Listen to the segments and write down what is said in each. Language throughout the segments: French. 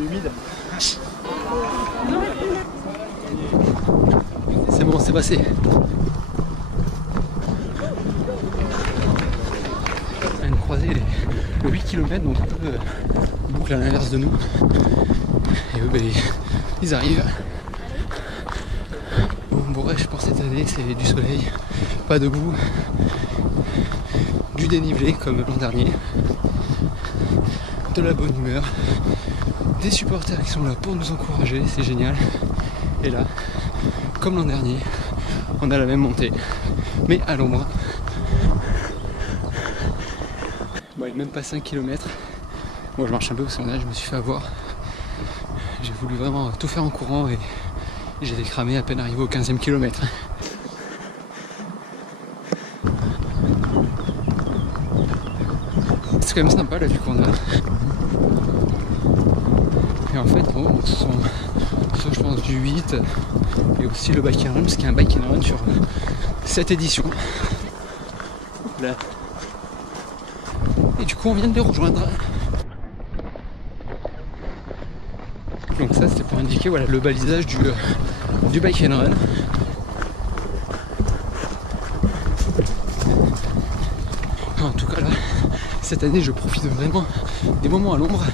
humide. C'est bon, c'est passé. On a une croisée, le 8 km, donc boucle à l'inverse de nous. Et eux, ben, ils arrivent. Bon, bref, pour cette année, c'est du soleil, pas de boue, du dénivelé comme l'an dernier, de la bonne humeur, des supporters qui sont là pour nous encourager, c'est génial. Et là, comme l'an dernier, on a la même montée, mais à l'ombre. Bon, il n'est même pas 5 km. Moi je marche un peu parce que là je me suis fait avoir. J'ai voulu vraiment tout faire en courant et j'ai cramé à peine arrivé au 15e kilomètre. C'est quand même sympa la vue qu'on a. Et en fait, bon, ce sont je pense du 8 et aussi le bike and run, parce qu'il y a un bike and run sur cette édition. Là. Et du coup on vient de les rejoindre. Donc ça c'était pour indiquer voilà, le balisage du bike and run. En tout cas là, cette année je profite vraiment des moments à l'ombre.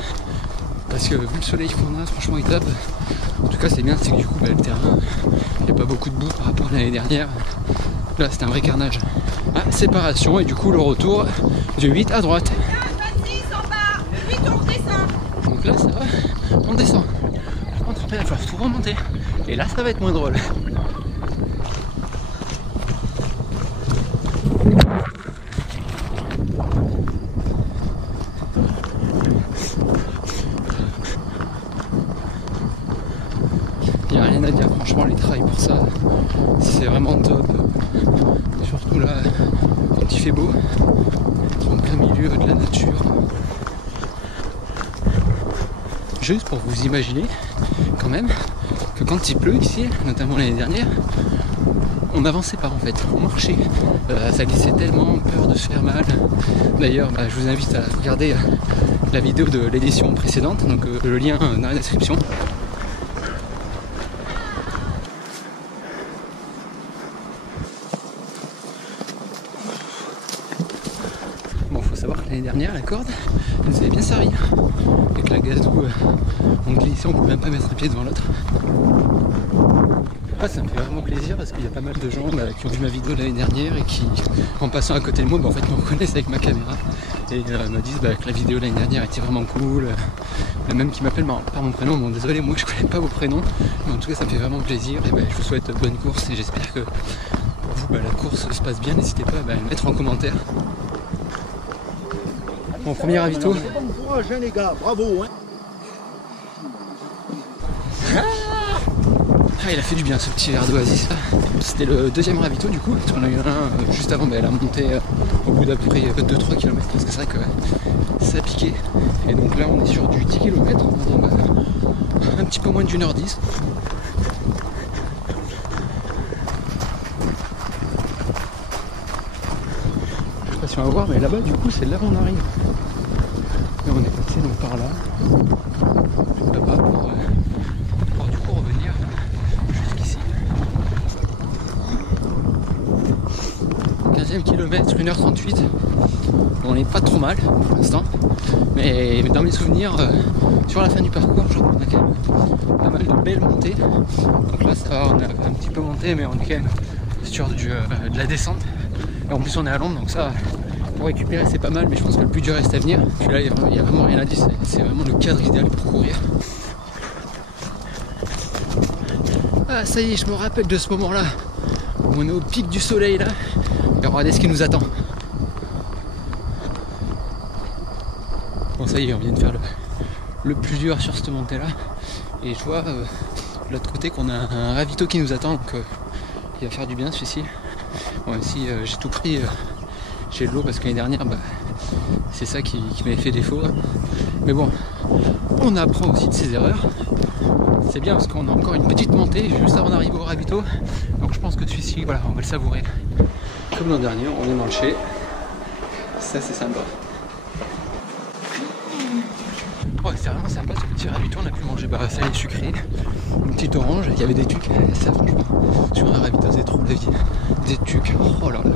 Parce que vu le soleil qu'on a, franchement il tape. En tout cas c'est bien, c'est que du coup bah, le terrain, il n'y a pas beaucoup de boue par rapport à l'année dernière. Là c'était un vrai carnage. Ah, séparation et du coup le retour du 8 à droite. Donc là ça va, on descend. Par contre après il va falloir tout remonter. Et là ça va être moins drôle. Il n'y a rien à dire, franchement les trails pour ça, c'est vraiment top. Surtout là, quand il fait beau, être en plein milieu de la nature. Juste pour vous imaginer, quand même, que quand il pleut ici, notamment l'année dernière, on n'avançait pas en fait, on marchait. Ça glissait tellement, peur de se faire mal. D'ailleurs, je vous invite à regarder la vidéo de l'édition précédente, donc le lien dans la description. Bon, faut savoir que l'année dernière, la corde, elle nous avait bien servi. Avec la gazou, on glissait, on ne pouvait même pas mettre un pied devant l'autre. Ah, ça me fait vraiment plaisir parce qu'il y a pas mal de gens qui ont vu ma vidéo l'année dernière et qui, en passant à côté de moi, en fait, me reconnaissent avec ma caméra et me disent que la vidéo l'année dernière était vraiment cool. Même qui m'appellent par mon prénom. Bon, désolé, moi je connais pas vos prénoms, mais en tout cas, ça me fait vraiment plaisir. Et je vous souhaite bonne course et j'espère que pour vous, la course se passe bien. N'hésitez pas à le mettre en commentaire. Mon premier ravito. Bon courage, les gars, bravo. Ah, il a fait du bien ce petit verre d'oasis là. C'était le deuxième ravito du coup, parce qu'on a eu un juste avant la montée au bout d'à peu près 2-3 km parce que c'est vrai que ça piquait. Et donc là on est sur du 10 km, un petit peu moins d'1h10. Je sais pas si on va voir, mais là-bas du coup c'est là où on arrive. Et on est passé donc par là, là-bas pour du coup revenir jusqu'ici. 15e kilomètre, 1h38. On n'est pas trop mal pour l'instant. Mais dans mes souvenirs, sur la fin du parcours, je crois qu'on a quand même pas mal de belles montées. Donc là ça va, on a un petit peu monté, mais on est quand même sur de la descente. Et en plus on est à l'ombre, donc ça, pour récupérer c'est pas mal, mais je pense que le plus dur reste à venir. Puis là il n'y a vraiment rien à dire, c'est vraiment le cadre idéal pour courir. Ah ça y est, je me rappelle de ce moment là où on est au pic du soleil là. Et regardez ce qui nous attend. Bon ça y est, on vient de faire le plus dur sur cette montée là. Et je vois de l'autre côté qu'on a un ravito qui nous attend, donc il va faire du bien celui-ci. Bon, même si j'ai tout pris, j'ai de l'eau parce que l'année dernière c'est ça qui m'avait fait défaut. Mais bon, on apprend aussi de ses erreurs. C'est bien parce qu'on a encore une petite montée juste avant d'arriver au ravito. Donc je pense que celui-ci, voilà, on va le savourer. Comme l'an dernier, on vient dans le chai. Ça c'est sympa. Ouais, c'est vraiment sympa ce petit ravito. On a pu manger salé sucré, une petite orange, il y avait des tucs, ça franchement, sur un ravito c'est trop la vie, des tucs, oh là là.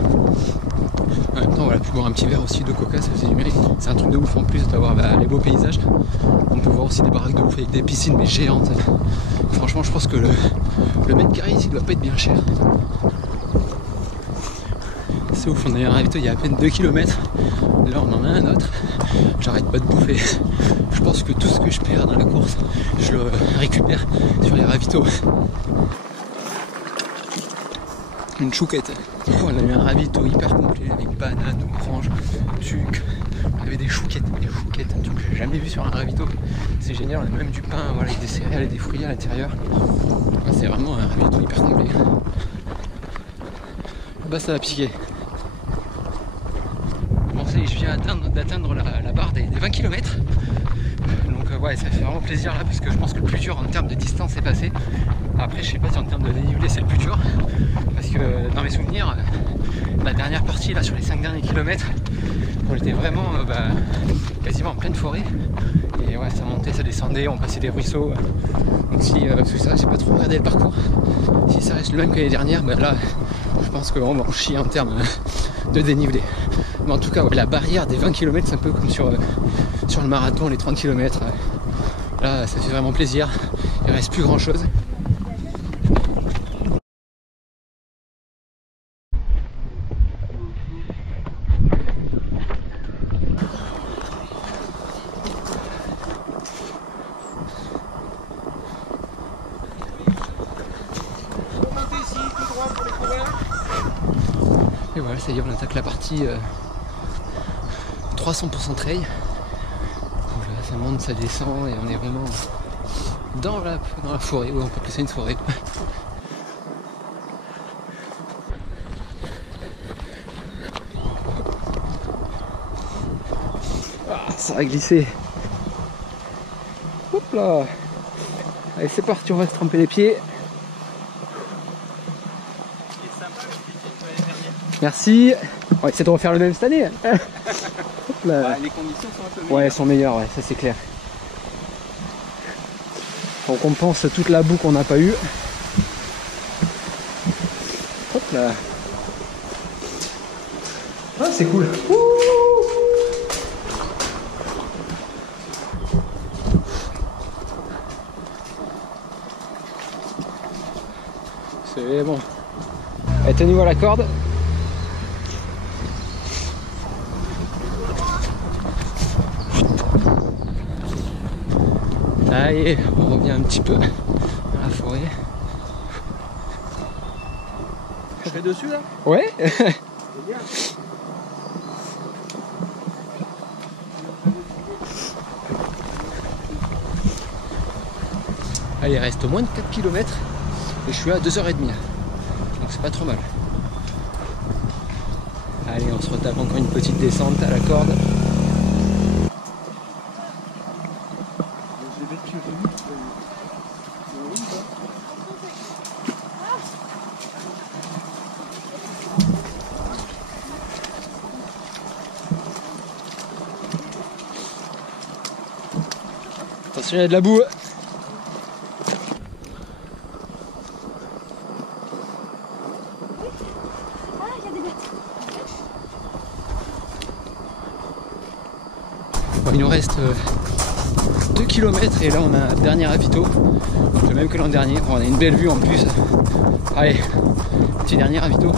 En même temps, voilà, pu boire un petit verre aussi de coca, ça faisait du mérite. C'est un truc de ouf en plus d'avoir les beaux paysages. On peut voir aussi des baraques de ouf avec des piscines mais géantes. Franchement, je pense que le mètre carré ici doit pas être bien cher. C'est ouf, on a eu un ravito il y a à peine 2 km. Là on en a un autre. J'arrête pas de bouffer. Je pense que tout ce que je perds dans la course, je le récupère sur les ravitaux. Une chouquette. On a eu un ravito hyper complet avec banane, orange, tuc. On avait des chouquettes, un truc que j'ai jamais vu sur un ravito. C'est génial, on a même du pain, voilà, avec des céréales et des fruits à l'intérieur. C'est vraiment un ravito hyper complet. Bah ça va piquer. Bon ça y est, je viens d'atteindre la barre des 20 km. Donc ouais, ça fait vraiment plaisir là parce que je pense que le plus dur en termes de distance est passé. Après je sais pas si en termes de dénivelé c'est le plus dur. Parce que dans mes souvenirs, la dernière partie là sur les 5 derniers kilomètres, on était vraiment quasiment en pleine forêt. Et ouais, ça montait, ça descendait, on passait des ruisseaux. Donc si tout ça, j'ai pas trop regardé le parcours. Si ça reste le même que l'année dernière, là je pense qu'on va en chier en termes de dénivelé. Mais en tout cas, ouais, la barrière des 20 km, c'est un peu comme sur le marathon, les 30 km. Là, ça fait vraiment plaisir. Il reste plus grand chose. Et voilà, ça y est, on attaque la partie 300% trail. Donc là, ça monte, ça descend et on est vraiment dans la forêt. Ouais, on peut appeler ça une forêt. Ah, ça va glisser. Hop là. Allez, c'est parti, on va se tremper les pieds. Merci. On va essayer de refaire le même cette année. Hop là. Ouais, les conditions sont un peu meilleures. Ouais, elles sont meilleures, ouais, ça c'est clair. On compense toute la boue qu'on n'a pas eue. Hop là. Ah, c'est cool. Ouh. C'est bon. Allez, tenez-vous à la corde. Allez, on revient un petit peu dans la forêt. Je fais dessus là? Ouais. Allez, il reste moins de 4 km et je suis à 2h30. Donc c'est pas trop mal. Allez, on se retape encore une petite descente à la corde. Attention, il y a de la boue. Bon, il nous reste 2 km et là on a un dernier ravito, le même que l'an dernier. Bon, on a une belle vue en plus. Allez, petit dernier ravito.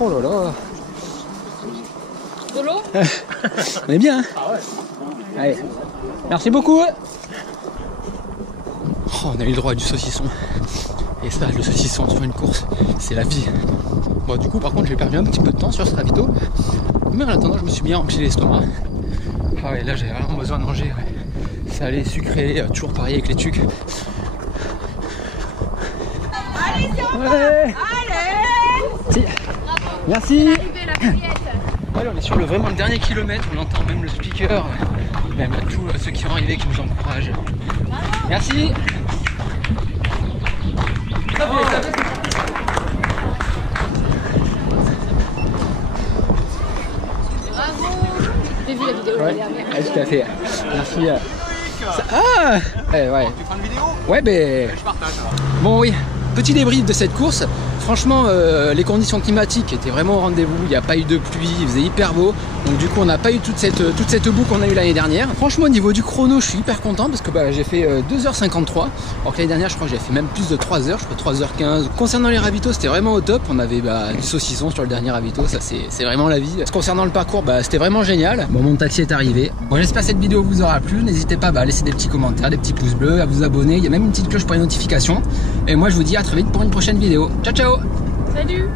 Oh là là. De l'eau. On est bien, hein? Ah ouais. Allez, merci beaucoup. Oh, on a eu le droit à du saucisson. Et ça, le saucisson sur une course, c'est la vie. Bon, du coup, par contre, j'ai perdu un petit peu de temps sur ce ravito. Mais en attendant, je me suis bien rempli l'estomac. Ah ouais, là, j'avais vraiment besoin de manger. Ouais. Salé, sucré, toujours pareil avec les tucs. Allez, c'est en Ouais. Allez. Si. Merci. Arrivée, la fillette. Allez, on est sur vraiment le dernier kilomètre. On entend même le speaker. Même tous ceux qui sont arrivés qui nous encouragent. Merci. Bravo. J'ai vu la vidéo Ouais, la dernière. tout à fait. Merci. Ah ouais. Tu prends une vidéo? Ouais, ben. Je partage. Bon, oui. Petit débrief de cette course. Franchement, les conditions climatiques étaient vraiment au rendez-vous. Il n'y a pas eu de pluie, il faisait hyper beau. Donc du coup, on n'a pas eu toute cette boue qu'on a eu l'année dernière. Franchement, au niveau du chrono, je suis hyper content parce que j'ai fait 2h53. Alors que l'année dernière, je crois que j'ai fait même plus de 3h, je crois 3h15. Concernant les ravitaux, c'était vraiment au top. On avait du saucisson sur le dernier ravito, ça c'est vraiment la vie. Concernant le parcours, c'était vraiment génial. Bon, mon taxi est arrivé. Bon, j'espère que cette vidéo vous aura plu. N'hésitez pas à laisser des petits commentaires, des petits pouces bleus, à vous abonner. Il y a même une petite cloche pour les notifications. Et moi, je vous dis à très vite pour une prochaine vidéo. Ciao, ciao! Salut.